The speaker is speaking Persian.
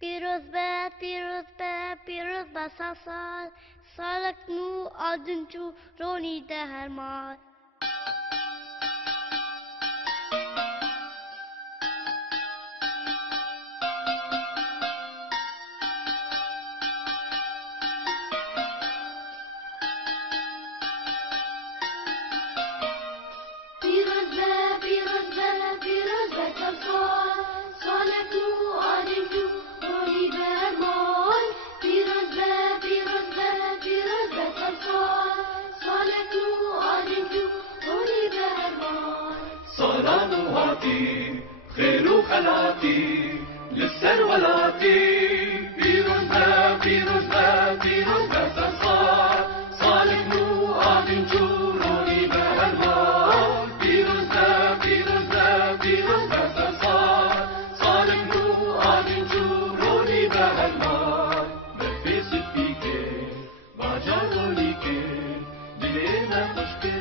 پیروز به پیروز به پیروز به سال سالک نو آدنچو رونی ده هر مال پیروز به پیروز به پیروز به سالک نو آدنچو رونی ده هر مال پیروز به پیروز به پیروز به سالک نو آدنچو رونی ده هر مال سالان و هاتی خير وخلاتي للسر ولاتي پیروز به پیروز به پیروز به سالک نو آدنچو رونی به هر مال پیروز به پیروز به پیروز به سالک نو آدنچو رونی به هر مال بفیس پیکه واجا رونی که دلی من خوش که